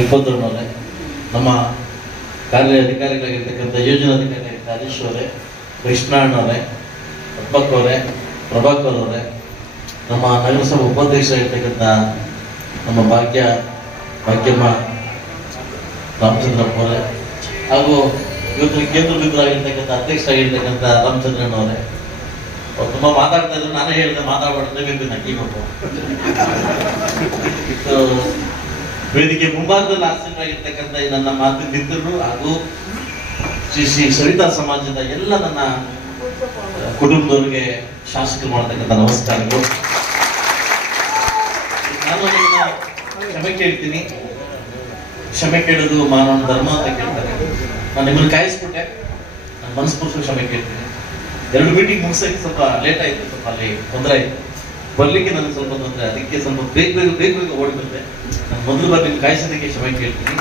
ಇಪ್ಪತ್ತೊಂದನೇ ನಮ್ಮ ಕಾರ್ಯ ಅಧಿಕಾರಿಗಳಾಗಿರ್ತಕ್ಕಂಥ ಯೋಜನಾಧಿಕಾರಿಯಾಗಿದ್ದ ಹರೀಶ್ ಅವರೇ, ಕೃಷ್ಣಣ್ಣವರೇ, ಅಪ್ಪಕ್ಕವರೇ, ಪ್ರಭಾಕರ್ ಅವರೇ, ನಮ್ಮ ನಗರಸಭಾ ಉಪಾಧ್ಯಕ್ಷರಾಗಿರ್ತಕ್ಕಂಥ ನಮ್ಮ ಭಾಗ್ಯಮ್ಮ ರಾಮಚಂದ್ರಪ್ಪ ಅವರೇ, ಹಾಗೂ ಇವತ್ತು ಕೇಂದ್ರ ಬಿಂದುವಾಗಿರ್ತಕ್ಕಂಥ ಅಧ್ಯಕ್ಷರಾಗಿರ್ತಕ್ಕಂಥ ರಾಮಚಂದ್ರಣ್ಣವರೇ. ಅವ್ರು ತುಂಬ ಮಾತಾಡ್ತಾ ಇದ್ರು, ನಾನೇ ಹೇಳಿದೆ ಮಾತಾಡಬಾರ್ದು ಬೇಕು ನಕ್ಕಿ ಕೊಟ್ಟು. ವೇದಿಕೆ ಮುಂಭಾಗದಲ್ಲಿ ಆಸೀನರಾಗಿರ್ತಕ್ಕಂಥ ನನ್ನ ಮಾತು ಮಿತ್ರರು ಹಾಗೂ ಶ್ರೀ ಸವಿತಾ ಸಮಾಜದ ಎಲ್ಲ ನನ್ನ ಕುಟುಂಬದವರಿಗೆ ಶಾಸಕರು ಮಾಡತಕ್ಕಂಥ ನಮಸ್ಕಾರಗಳು. ನಾನು ಕ್ಷಮೆ ಕೇಳ್ತೀನಿ. ಕ್ಷಮೆ ಕೇಳೋದು ಮಾನವ ಧರ್ಮ ಅಂತ ಕೇಳ್ತಾರೆ. ನಾನು ನಿಮ್ಮನ್ನು ಕಾಯಿಸ್ಬಿಟ್ಟೆ, ನನ್ನ ಮನಸ್ಪೂರ್ವಕ ಕ್ಷಮೆ ಕೇಳ್ತೀನಿ. 2 ಮೀಟಿಂಗ್ ಮುಗಿಸೋಕೆ ಸ್ವಲ್ಪ ಲೇಟ್ ಆಯಿತು, ಸ್ವಲ್ಪ ಅಲ್ಲಿ ತೊಂದರೆ ಆಯಿತು, ಬರ್ಲಿಕ್ಕೆ ನನಗೆ ಸ್ವಲ್ಪ ತೊಂದರೆ. ಅದಕ್ಕೆ ಸ್ವಲ್ಪ ಬೇಗ ಓಡಿ ಬಂದೆ. ನಾನು ಮೊದಲು ಬಾರಿ ನಿಮ್ಗೆ ಕಾಯಿಸೋದಕ್ಕೆ ಕ್ಷಮೆ ಕೇಳ್ತೀನಿ.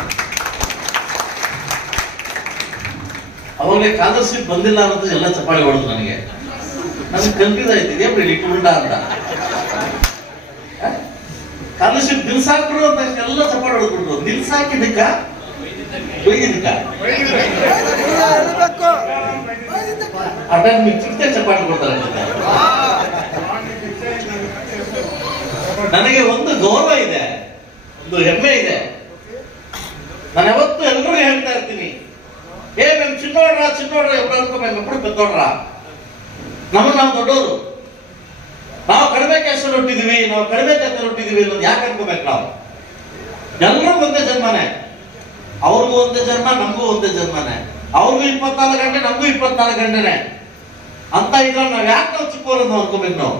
ಅವಾಗಲೇ ಕಾಲರ್ಶಿಪ್ ಬಂದಿಲ್ಲ ಅನ್ನೋದು ಎಲ್ಲ ಚಪ್ಪಾಳೆ ಹೊಡೆದು ನನಗೆ ಕನ್ಫ್ಯೂಸ್ ಆಯ್ತು, ಇದೇ ಬಿಡಿ ಉಂಡ ಅಂತ. ಕಾಲರ್ಶಿಪ್ ನಿಲ್ಸಾಕ್ರು ಅಂತ ಎಲ್ಲ ಚಪ್ಪಾಳೆ ಹೊಡೆದ್ಬಿಟ್ರು. ನಿಲ್ಸಾಕಿದ್ದಕ್ಕ ಬೈದಿದ್ದಕ್ಕ ಚಿಕ್ಕ ಚಪ್ಪಾಳೆ ಕೊಡ್ತಾರೆ. ನನಗೆ ಒಂದು ಗೌರವ ಇದೆ, ಒಂದು ಹೆಮ್ಮೆ ಇದೆ. ನಾನು ಯಾವತ್ತು ಎಲ್ಲರೂ ಹೇಳ್ತಾ ಇರ್ತೀನಿ, ಮ್ಯಾಮ್ ಚಿನ್ನೋಡ್ರ ಎప్పుడు ಅನ್ಕೋಬೇಕು, ಎప్పుడు ಪೆತ್ತೋಡ್ರ, ನಾವು ದೊಡ್ಡವರು, ನಾವು ಕಡಿಮೆ ಕ್ಯಾಸ್ಟಲ್ಲಿ ಹುಟ್ಟಿದೀವಿ, ನಾವು ಕಡಿಮೆ ಜಾತಿಯಲ್ಲಿ ಹುಟ್ಟಿದೀವಿ ಅನ್ನೋದು ಯಾಕೆ ಅನ್ಕೋಬೇಕು? ನಾವು ಎಲ್ಲರೂ ಒಂದೇ ಜನ್ಮನೇ, ಅವ್ರಿಗೂ ಒಂದೇ ಜನ್ಮ, ನಮಗೂ ಒಂದೇ ಜನ್ಮನೇ. ಅವ್ರಿಗೂ 24 ಗಂಟೆ, ನಮಗೂ 24 ಗಂಟೆನೆ ಅಂತ ಇದ್ರಲ್ಲಿ ನಾವು ಯಾಕೆ ನಾವು ಚಿಕ್ಕವರು ಅಂತ ಅನ್ಕೋಬೇಕು? ನಾವು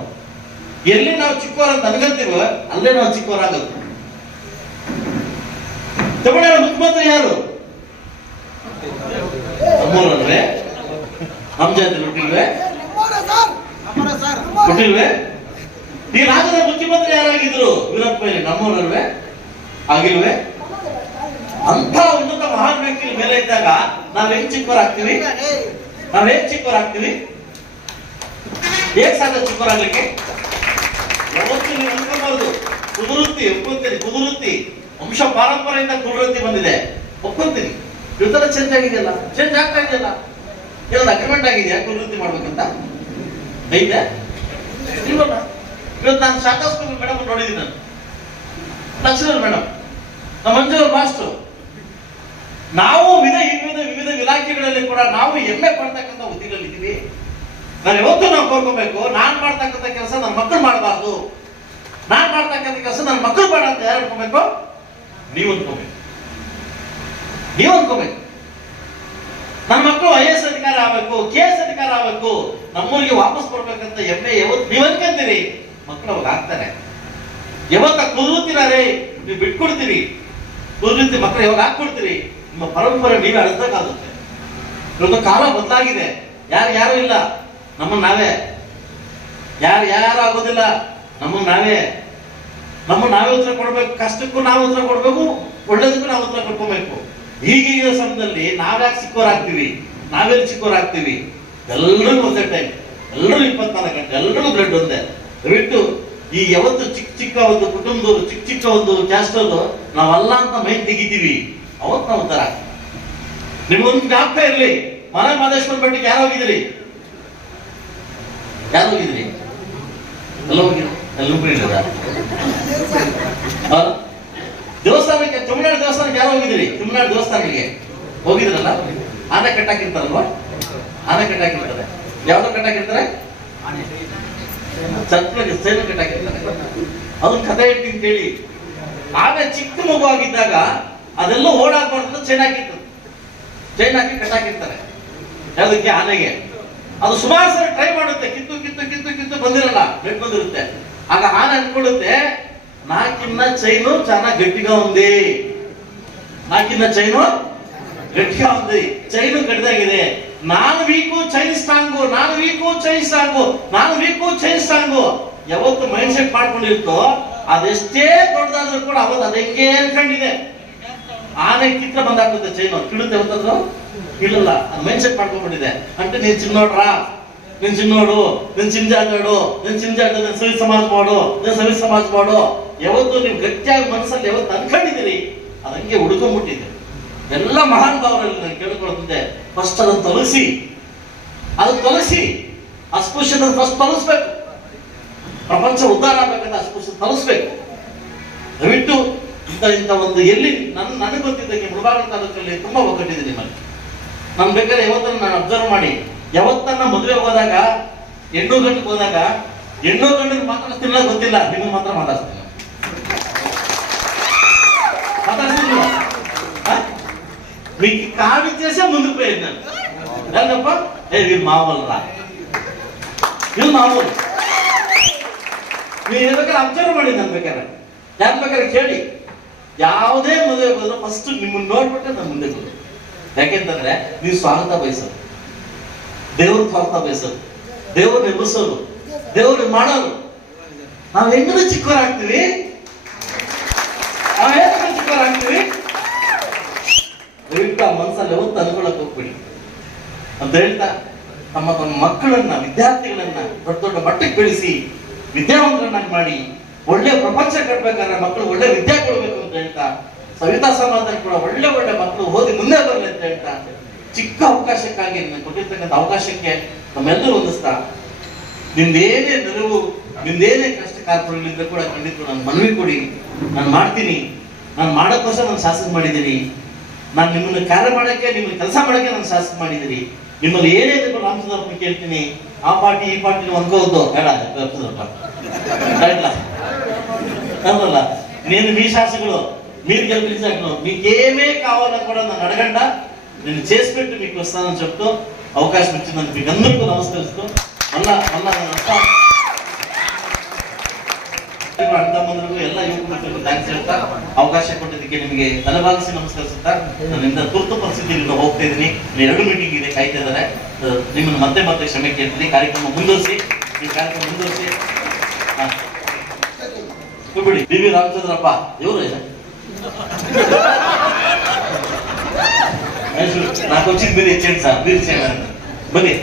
ಎಲ್ಲಿ ನಾವು ಚಿಕ್ಕವರು ಅಂತ ಅನ್ಕೊಂತೀವೋ ಅಲ್ಲೇ ನಾವು ಚಿಕ್ಕವರಾಗುತ್ತೆ. ತಮಿಳುನಾಡು ಮುಖ್ಯಮಂತ್ರಿ ಯಾರು? ನಮ್ಮೂರಲ್ವೇ? ನಮ್ಮ ಜಾತಿ ಹುಟ್ಟಿಲ್ವೇ? ಈ ರಾಜ್ಯದ ಮುಖ್ಯಮಂತ್ರಿ ಯಾರಾಗಿದ್ರು? ವೀರಪ್ಪ ಮೊಯ್ಲಿ. ನಮ್ಮೂರಲ್ವೇ? ಆಗಿಲ್ವೇ? ಅಂತ ಉನ್ನತ ಮಹಾನ್ ವ್ಯಕ್ತಿ ಮೇಲೆ ಇದ್ದಾಗ ನಾವ್ ಹೆಂಗ್ ಚಿಕ್ಕವರಾಗ್ತೀವಿ? ಹೇಗ್ ಸಾಧ್ಯ ಚಿಕ್ಕವರಾಗ್ಲಿಕ್ಕೆ? ಯಾವತ್ತು ನೀವು ಅನ್ಕೋಬಹುದು ಕುದುರುತ್ತಿ ವಂಶ ಪಾರಂಪರೆಯಿಂದ ಕುದುರುತ್ತಿ ಬಂದಿದೆ, ಒಪ್ಕೊಂತೀನಿ. ಇವತ್ತೆಲ್ಲ ಚೇಂಜ್ ಆಗಿದೆಯಲ್ಲ, ಚೇಂಜ್ ಆಗ್ತಾ ಇದೆಯಲ್ಲ, ಏನಾದ್ರು ಅಗ್ರಿಮೆಂಟ್ ಆಗಿದೆಯಾ ಕುದುರುತ್ತಿ ಮಾಡ್ಬೇಕಂತ? ಐತೆ ಇಲ್ವಲ್ಲ? ಇವತ್ತು ನಾನು ಶಾಖಾ ಸ್ಕೂಲ್ ಮೇಡಮ್ ನೋಡಿದ್ದೀನಿ, ನಾನು ಲಕ್ಷ್ಮಣ್ ಮೇಡಮ್, ನಮ್ಮ ಮಂಜೂರ್ ಮಾಸ್ಟರ್. ನಾವು ವಿವಿಧ ಇಲಾಖೆಗಳಲ್ಲಿ ಕೂಡ ನಾವು ಹೆಮ್ಮೆ ಪಡ್ತಕ್ಕಂಥ ಹುದ್ದೆಗಳಲ್ಲಿ ಇದ್ದೀವಿ. ನಾನು ಯಾವತ್ತೂ ನಾವು ಕೋರ್ಕೋಬೇಕು, ನಾನ್ ಮಾಡ್ತಕ್ಕಂಥ ಕೆಲಸ ನನ್ನ ಮಕ್ಕಳು ಮಾಡಬಾರ್ದು, ನಾನ್ ಮಾಡ್ತಕ್ಕಂಥ ಕೆಲಸ ನನ್ನ ಮಕ್ಕಳು ಬೇಡ ಅಂತ ಯಾರು ಅನ್ಕೋಬೇಕು? ನೀವು ಅನ್ಕೋಬೇಕು. ನನ್ನ ಮಕ್ಕಳು IAS ಅಧಿಕಾರಿ ಆಗ್ಬೇಕು, KS ಅಧಿಕಾರಿ ಆಗ್ಬೇಕು, ನಮ್ಮೂರಿಗೆ ವಾಪಸ್ ಕೊಡ್ಬೇಕಂತ ಹೆಮ್ಮೆ ಯಾವತ್ತು ನೀವು ಅನ್ಕೊಂತೀರಿ, ಮಕ್ಕಳು ಅವಾಗ ಆಗ್ತಾರೆ. ಯಾವತ್ತ ಕುದುರುತ್ತೀರೇ ನೀವು ಬಿಟ್ಕೊಡ್ತೀರಿ, ಕುದುರುತ್ತಿ ಮಕ್ಕಳು ಯಾವಾಗ ಹಾಕ್ಕೊಡ್ತೀರಿ, ನಿಮ್ಮ ಪರಂಪರೆ ನೀವೇ ಅಳಿಸಬೇಕಾಗುತ್ತೆ. ಇವತ್ತು ಕಾಲ ಬದಲಾಗಿದೆ, ಯಾರು ಇಲ್ಲ, ನಮ್ಮನ್ನ ನಾವೇ, ಯಾರು ಆಗೋದಿಲ್ಲ, ನಮ್ಮನ್ನ ನಾವೇ ಉತ್ತರ ಕೊಡ್ಬೇಕು. ಕಷ್ಟಕ್ಕೂ ನಾವು ಉತ್ತರ ಕೊಡ್ಬೇಕು, ಒಳ್ಳೇದಕ್ಕೂ ನಾವು ಉತ್ತರ ಕೊಡ್ಕೋಬೇಕು. ಈಗಿನ ಸಮಯದಲ್ಲಿ ನಾವ್ಯಾಕೆ ನಾವೆಲ್ಲಿ ಚಿಕ್ಕವರಾಗ್ತೀವಿ? ಎಲ್ಲರಿಗೂ ಒಂದೇ ಟೈಮ್, ಎಲ್ಲರೂ 24 ಗಂಟೆ, ಎಲ್ಲರಿಗೂ ಬ್ಲಡ್ ಒಂದೇ. ದಯವಿಟ್ಟು ಈ ಯಾವತ್ತು ಚಿಕ್ಕ ಒಂದು ಕುಟುಂಬದವರು, ಚಿಕ್ಕ ಒಂದು ಕ್ಯಾಸ್ಟರು ನಾವಲ್ಲ ಅಂತ ಮೈಂಡ್ ತೆಗಿತೀವಿ, ಅವತ್ತು ನಾವು ಉತ್ತರ ಆಗ್ತೀವಿ. ನಿಮ್ಗೊಂದು ಜ್ಞಾಪಕ ಇರಲಿ, ಮನೆ ಮಾದೇಶ್ವರ ಬೆಟ್ಟಕ್ಕೆ ಯಾರು ಹೋಗಿದ್ರಿ? ಎಲ್ಲ ಹೋಗಿದ್ರಿ? ದೇವಸ್ಥಾನಕ್ಕೆ, ತಮಿಳುನಾಡು ದೇವಸ್ಥಾನಕ್ಕೆ ಯಾರು ಹೋಗಿದ್ರಿ? ತಮಿಳುನಾಡು ದೇವಸ್ಥಾನಕ್ಕೆ ಹೋಗಿದ್ರಲ್ಲ? ಆನೆ ಕಟ್ಟಾಕಿರ್ತಾರಲ್ವಾ? ಆನೆ ಕಟ್ಟಾಕಿರ್ತಾರೆ. ಯಾವ್ದು ಕಟ್ಟಾಕಿರ್ತಾರೆ? ಚರ್ಚ್ಗೆ ಚೈನ್ ಕಟ್ಟಾಕಿರ್ತಾರೆ. ಅದನ್ನ ಕಥೆ ಹೇಳ್ತೀನಿ ಕೇಳಿ. ಆನೆ ಚಿಕ್ಕ ಮಗು ಆಗಿದ್ದಾಗ ಅದೆಲ್ಲ ಓಡಾಡ್ಬಾರ್ದು, ಚೈನ್ ಹಾಕಿ ಕಟ್ಟಾಕಿರ್ತಾರೆ. ಯಾವ್ದಕ್ಕೆ? ಆನೆಗೆ. ಅದು ಸುಮಾರು ಸಲ ಟ್ರೈ ಮಾಡುತ್ತೆ, ಕಿತ್ತು ಬಂದಿರಲ್ಲ, ಬ್ಲಡ್ ಬಂದಿರುತ್ತೆ. ಆಗ ಆನೆ ಅನ್ಕೊಳ್ಳುತ್ತೆ, ನಾಕಿನ್ನ ಚೈನು ಚೆನ್ನಾಗಿ ಗಟ್ಟಿగా ఉంది, ಚೈನು ಗಟ್ಟಿದಾಗಿದೆ, ನಾನು ವೀಕು ಚೈನ್ ಸ್ಟ್ರಾಂಗು. ಯಾವತ್ತು ಮೈಂಡ್ ಸೆಟ್ ಮಾಡ್ಕೊಂಡಿರ್ತೋ ಅದೆಷ್ಟೇ ದೊಡ್ಡದಾದ್ರೂ ಕೂಡ ಅವತ್ತು ಅದ ಹೆಂಗೆ ಅನ್ಕೊಂಡಿದೆ. ಆನೆ ಕಿತ್ರ ಬಂದಾಗುತ್ತೆ, ಚೈನು ಕಿಡುತ್ತೆ, ಹೊತ್ತದ್ರು ಇಲ್ಲ, ಅದು ಮೈಂಡ್ ಸೆಟ್ ಮಾಡ್ಕೊಂಡ್ಬಿಟ್ಟಿದೆ. అంటే నేను చిన్నోడ్రా, ನೀನ್ ಚಿನ್ನೋಡು, ನೀನ್ ಚಿಂಜಾಟಾಡು, ನೀನ್ ಚಿಂಜಾಟ, ನೀನ್ ಸವಿ ಸಮಾಜ ಮಾಡು, ನೀನ್ ಸವಿ ಸಮಾಜ ಮಾಡು. ಯಾವತ್ತು ನೀವು ಗಟ್ಟಿಯಾಗಿ ಮನಸ್ಸಲ್ಲಿ ಯಾವತ್ತು ಅನ್ಕೊಂಡಿದ್ದೀರಿ ಅದಂಗೆ ಹುಡ್ಕೊಂಡ್ಬಿಟ್ಟಿದೆ. ಎಲ್ಲ ಮಹಾನ್ ಭಾವರಲ್ಲಿ ನಾನು ಕೇಳ್ಕೊಳ್ತಿದ್ದೆ, ಫಸ್ಟ್ ಅದನ್ನು ತೊಲಗಿಸಿ, ಅಸ್ಪೃಶ್ಯತೆ ಫಸ್ಟ್ ತೊಲಗಿಸ್ಬೇಕು. ಪ್ರಪಂಚ ಉದ್ಧಾರ ಆಗ್ಬೇಕಂದ್ರೆ ಅಸ್ಪೃಶ್ಯತೆ ತೊಲಗಿಸ್ಬೇಕು. ದಯವಿಟ್ಟು ಇಂಥ ಒಂದು ಎಲ್ಲಿ ನನಗೆ ಗೊತ್ತಿದ್ದಂಗೆ ಮುಳಬಾಗಿಲು ತಾಲೂಕಲ್ಲಿ ತುಂಬಾ ಒಗ್ಗಟ್ಟಿದೆ ನಿಮ್ಮಲ್ಲಿ. ನಾನು ಬೇಕಾದ್ರೆ ಯಾವತ್ತನ್ನು ನಾನು ಅಬ್ಸರ್ವ್ ಮಾಡಿ, ಯಾವತ್ತನ್ನ ಮದುವೆ ಹೋದಾಗ ಹೆಣ್ಣು ಗಂಡಿಗೆ ಹೋದಾಗ ಹೆಣ್ಣು ಗಂಡಿಗೆ ಮಾತಾಡ್ತಿಲ್ಲ ಗೊತ್ತಿಲ್ಲ, ನಿಮಗೆ ಮಾತ್ರ ಮಾತಾಡ್ತೀನಿ. మీకు కావిచ్చేసే ముందుకు పోయింది నేను. ఏంటప్ప వీళ్ళు మామూలు రా, వీళ్ళు మామూలు. ನೀವು ಬೇಕಾದ್ರೆ ಅಬ್ಸರ್ವ್ ಮಾಡಿ, ನನ್ನ ಬೇಕಾದ್ರೆ ಯಾರು ಬೇಕಾದ್ರೆ ಕೇಳಿ. ಯಾವುದೇ ಮದುವೆ ಹೋದ್ರು ಫಸ್ಟ್ ನಿಮ್ಮನ್ನು ನೋಡ್ಬಿಟ್ಟೆ ನಾನು ಮುಂದೆ ಹೋಗೋದು. ಯಾಕೆಂತಂದ್ರೆ ನೀವು ಸ್ವಾಗತ ಬಯಸೋದು, ದೇವ್ರ ಸ್ವಾಗತ ಬಯಸೋದು, ದೇವ್ರನ್ನ ಎಬ್ಬಿಸೋದು, ದೇವ್ರನ್ನ ಮಾಡೋದು. ನಾವು ಹೆಂಗನ ಚಿಕ್ಕವರಾಗ್ತೀವಿ, ದಯವಿಟ್ಟು ಆ ಮನಸ್ಸಲ್ಲಿ ಯಾವತ್ತು ಅನ್ಕೊಳಕ್ ಹೋಗ್ಬಿಡಿ ಅಂತ ಹೇಳ್ತಾ, ತಮ್ಮ ಮಕ್ಕಳನ್ನ, ವಿದ್ಯಾರ್ಥಿಗಳನ್ನ ದೊಡ್ಡ ದೊಡ್ಡ ಮಟ್ಟಕ್ಕೆ ಬೆಳೆಸಿ ವಿದ್ಯಾವಂತರನ್ನಾಗಿ ಮಾಡಿ ಒಳ್ಳೆ ಪ್ರಪಂಚ ಕಟ್ಬೇಕಾದ್ರೆ ಮಕ್ಕಳು ಒಳ್ಳೆ ವಿದ್ಯೆ ಕೊಡ್ಬೇಕು ಅಂತ ಹೇಳ್ತಾ, ಸವಿತಾ ಸಮಾಜದಲ್ಲಿ ಕೂಡ ಒಳ್ಳೆ ಒಳ್ಳೆ ಮಕ್ಕಳು ಓದಿ ಮುಂದೆ ಬರಲಿ ಅಂತ ಹೇಳ್ತಾ, ಚಿಕ್ಕ ಅವಕಾಶಕ್ಕಾಗಿ ಕೊಟ್ಟಿರ್ತಕ್ಕಂಥ ಅವಕಾಶಕ್ಕೆ ನಮ್ಮೆಲ್ಲರೂ ಹೊಂದಿಸ್ತಾ, ನಿಮ್ದೇನೇ ನೆರವು, ನಿಮ್ದೇನೇ ಕಷ್ಟ ಕಾರ್ಪಣ್ಯಗಳಿಂದ ಕೂಡ ಖಂಡಿತ ನಾನು ಮನವಿ ಕೊಡಿ. ನಾನು ಮಾಡ್ತೀನಿ, ನಾನು ಮಾಡೋಕ್ಕೋಸ್ಕರ ನಾನು ಶಾಸಕ ಮಾಡಿದ್ದೀನಿ. ನಾನು ನಿಮ್ಮನ್ನು ಕಾರ್ಯ ಮಾಡಕ್ಕೆ, ನಿಮ್ಮನ್ನು ಕೆಲಸ ಮಾಡಕ್ಕೆ ನಾನು ಶಾಸಕ ಮಾಡಿದ್ದೀನಿ. ನಿಮ್ಮಲ್ಲಿ ಏನೇ ರಾಮಚಂದ್ರಪ್ಪ ಕೇಳ್ತೀನಿ, ಆ ಪಾರ್ಟಿ ಈ ಪಾರ್ಟಿ ಅನ್ಕೋದು ಬೇಡ రామచంద్రప్ప. అవునಲ್ಲ, నేను మీ శాసకుడు, మీరు గెలిపించాను, మీకేమే కావాలో కూడా నన్ను అడగండా, నేను చేసి పెట్టి మీకు వస్తానని చెప్తూ అవకాశం ఇచ్చినందుకు మీకు అందరికీ నమస్కరిస్తూ మళ్ళా ಅಣ್ಣ ತಮ್ಮಂದ್ರಿಗೂ ಎಲ್ಲ ಯುವಕ ಮಿತ್ರರಿಗೂ ಥ್ಯಾಂಕ್ಸ್ ಹೇಳ್ತಾ, ಅವಕಾಶ ಕೊಟ್ಟಿದ್ದಕ್ಕೆ ನಿಮಗೆ ತಲೆಬಾಗಿಸಿ ನಮಸ್ಕರಿಸುತ್ತಾ, ನನ್ನಿಂದ ತುರ್ತು ಪರಿಸ್ಥಿತಿಯಿಂದ ಹೋಗ್ತಾ ಇದ್ದೀನಿ. 2 ಮೀಟಿಂಗ್ ಇದೆ, ಕಾಯ್ತಾ ಇದ್ದಾರೆ. ನಿಮ್ಮನ್ನು ಮತ್ತೆ ಕ್ಷಮೆ ಕೇಳ್ತೀನಿ. ಕಾರ್ಯಕ್ರಮ ಮುಂದುವರಿಸಿ, ಬಿಡಿ. ವಿ ರಾಮಚಂದ್ರಪ್ಪ ಇವರು నాకు వచ్చింది మీరు ఇచ్చేయండి సార్, మీరు ఇచ్చేయండి బన్నీ.